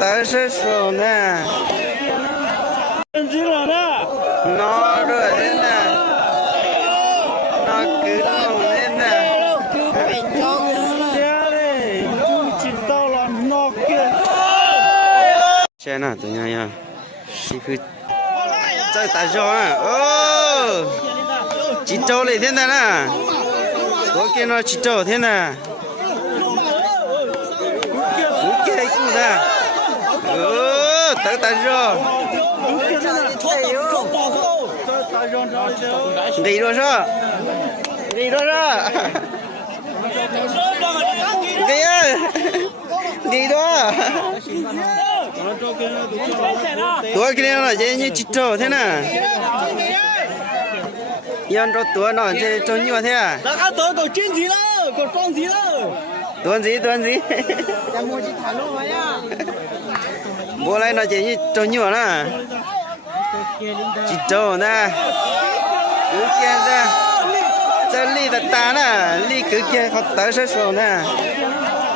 但是说呢，真知了呢，那热的呢，那个冷的呢，家嘞，就知道了那个。现在怎样呀？是不在打仗啊？哦，几周了现在呢？多给那几周天呢？不给不的。哦，都打仗。你多少？你多少？给呀，你多。多给了，这你几周天呢？要做多呢，这做nhiều thế à? Đã cá tổ chiến gì đâu, còn con gì đâu. Tuần gì? Em mua chỉ thả luôn vậy à. Bố lại nói chuyện như cho nhiều nè. Chỉ cho nè. Cứ kia ra. Cho ly đặt ta nè, ly cứ kia họ tới sẽ số nè.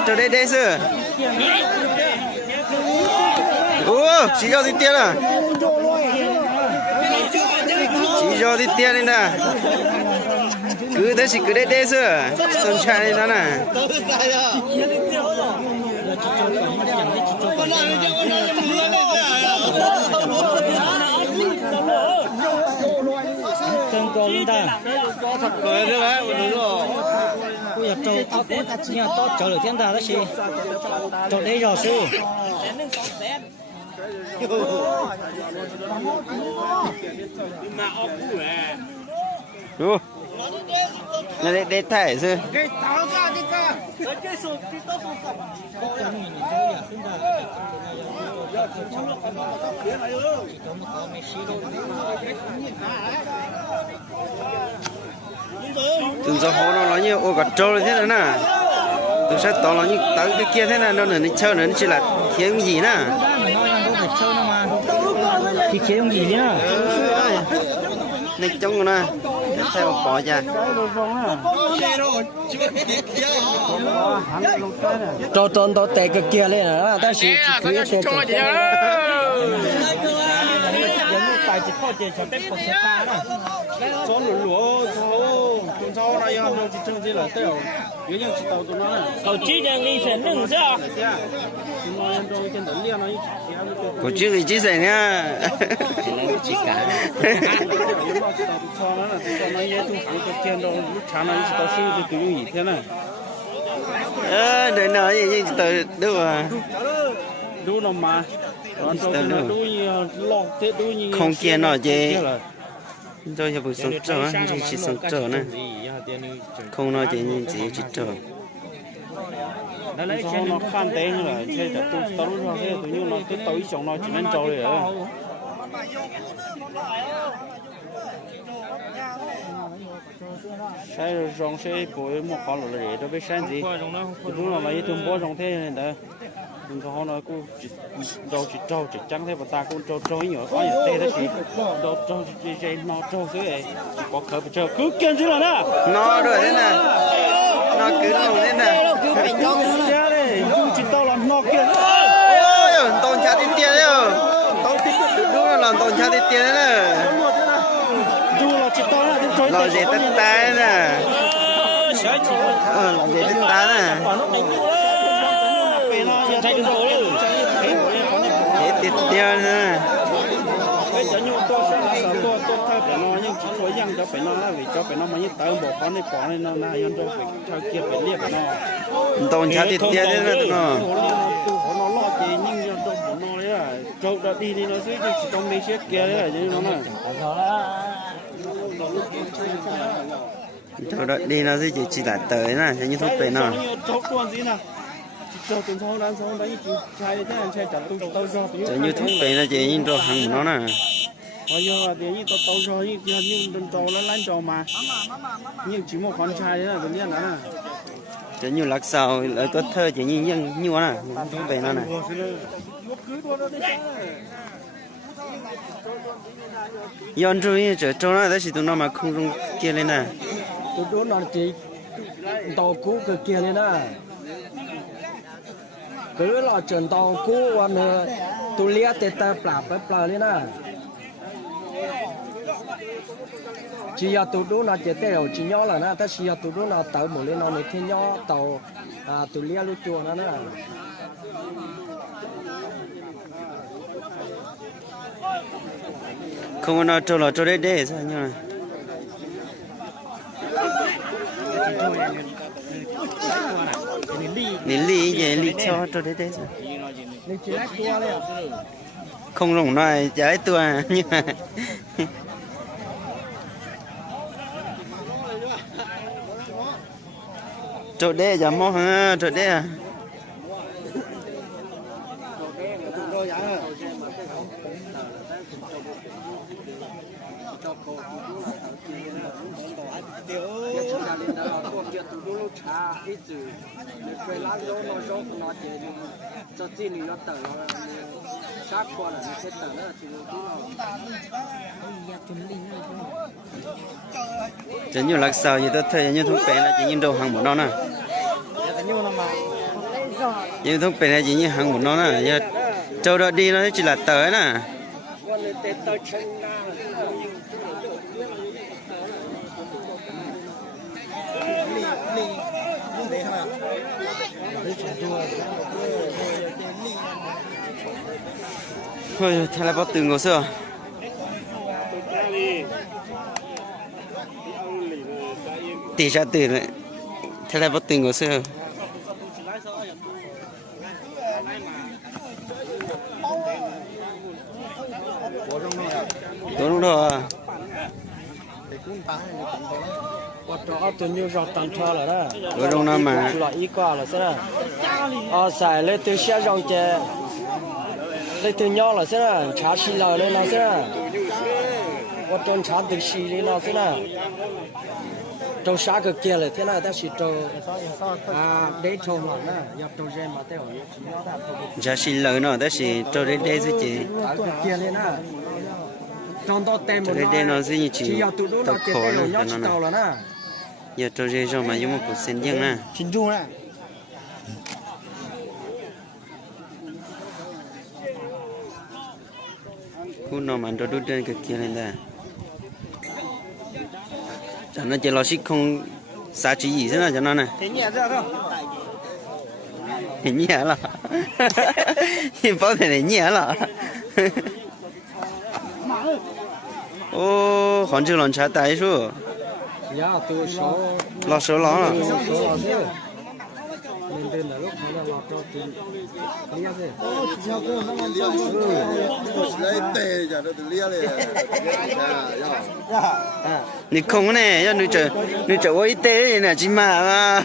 Cho đây sư. Ủa, chỉ cho đi tiền à? Chỉ cho đi tiền đi nè. Cứ thế cứ đây sư. Sơn trai đi nè. Chân cầu lên ta. Thật cười thế đấy, đúng rồi. Bây giờ trâu nhà to trâu được thiên ta đó chị. Trâu đây rồi sư. Đúng. Này để thải sư. Cái táo ra đi ca. Cái sụp cái tóc sụp. Từng giờ họ nó như ô cả trâu thế này nè. Tôi sẽ tỏ nó như tới cái kia thế này nó nữa chơi nữa chỉ là thiếu gì nè. Thì thiếu gì nhá. Này trông nè. Theo bỏ ra. Trâu tròn to tè cái kia lên à, ta chỉ cứ cho tại chỉ có tiền cho tết của chúng ta đó. Cho lúa cho cháu này ăn cho chỉ trông gì là tiêu. Nếu như chỉ tàu tụi nó. Tàu chỉ đang đi xe nâng sao? Nó ăn trong cái tấn liên nó Có chứ cái chứ gì nha. chỉ cả. Cho nó dễ tu hàng cái tiền đâu lúc sáng nó chỉ tàu xí thì tụi nó gì thế này. Để nói gì từ đâu à. Đủ nó mà. Không kia nó gì. Tôi sẽ buổi sáng trở chỉ sáng trở nè. Không nói gì như gì chỉ trở. Nó phan té như là thế tao lúc nào thế tụi như nó cái tao ý chồng nó chỉ nên trâu rồi đó. Sai rồi rong sai bồi một con rồi để cho biết sai gì. Lúc nào lấy tụi bố rong thế này đó. Đừng có họ nói cô chỉ trâu chỉ trắng thế mà ta cũng trâu nhiều có nhiều tê đó chỉ trâu chỉ nó trâu thế này chỉ có khởi phải trâu cứ kiên chứ là nè nó rồi thế này nó cứ lâu thế này cứ bình thường thế này chỉ tao làm nó kiên tôn cha tiền tiền đấy đúng là làm tôn cha tiền tiền đấy dù là chỉ tao là trâu làm gì tất tay nè làm gì tất tay nè tiết tiêu nè bây giờ nhiều tôi sẽ là tôi thay phải nói nhưng chỉ có dân cho phải nói là vì cho phải nói mà như tao bỏ con này nó là dân cho phải cho kia phải liệt nó tôn cha tiết tiêu đấy nó nó lo gì nhưng dân trong bọn nó đấy là trâu đã đi nó sẽ chỉ trong mấy chiếc kia đấy là như nó này trâu đã đi nó sẽ chỉ là tới nè như thuốc về nó trâu con gì nè cho tuần sau đấy trai thế này trai chặt tao cho như thuốc về nó chỉ như trâu hàng nó nè bây giờ thì như tao cho như tuần trâu nó lăn trâu mà nhưng chỉ một con trai đấy là tự nhiên đó chỉ như lắc sao lại có thơ chỉ như nè thuốc về nó nè yon chú ý trâu nó đấy chỉ tụi nó mà không rung kia lên nè tụi nó chỉ tàu cũ kia lên nè cứ là chuyển tàu cũ còn tu lia tê tê plà lên nè chỉ là tu đu nó chỉ tê chỉ nhỏ là nè ta chỉ là tu đu nó tàu một lên nó mới thiên nhỏ tàu tu lia lúc chuồng nó nè không nó cho là cho đấy sao nhá lý gì lý cho đấy sao không rồng nói trái tua như chỗ đấy giờ mò ha chỗ đấy à chỉ nhiều lạc sao như tôi thấy như thuốc bể là chỉ như đầu hàng một non nè như thuốc bể là chỉ như hàng một non nè giờ châu đó đi nó chỉ là tới nè thôi thay lại bắt từng ngồi xưa tỷ ra từ này thay lại bắt từng ngồi xưa đúng rồi đó tôi như rọt tàn thơ là đó rồi trong năm mà loại ý quả là sao xài lên từ xe rong chè lên từ nhỏ là sao chả xì lờ lên là sao trong chả từ xì lên là sao trong xã cái kia là thế nào ta chỉ trong để trồng mà nè nhập trồng gen mà theo giá xì lờ nó đó chỉ cho đến đây chứ chị kia lên nè trong đó tem một đây nó gì chỉ tập khổ rồi nó nè giờ cho dây cho mà dùng một cục sen riêng nè chín chung nè cú nó mà cho đút trên cái kia lên đây cho nó chỉ lo xích không xả chỉ gì thế nào cho nó nè thế nhẹ ra không nhẹ là bao thể này nhẹ là ô còn chưa làm trả tay số lo số lo là你空呢？要你这我一带呢，起码啊。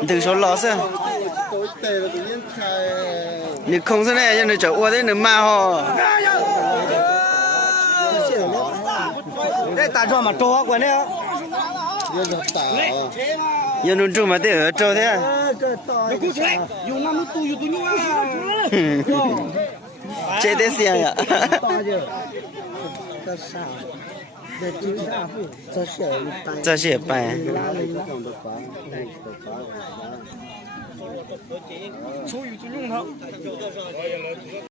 你等说老师，你空着呢，要你这我的能买哈。这打仗嘛，多管呢。要弄这么的找的。用那么多有多牛啊！这得香呀。这些白。出于尊重他。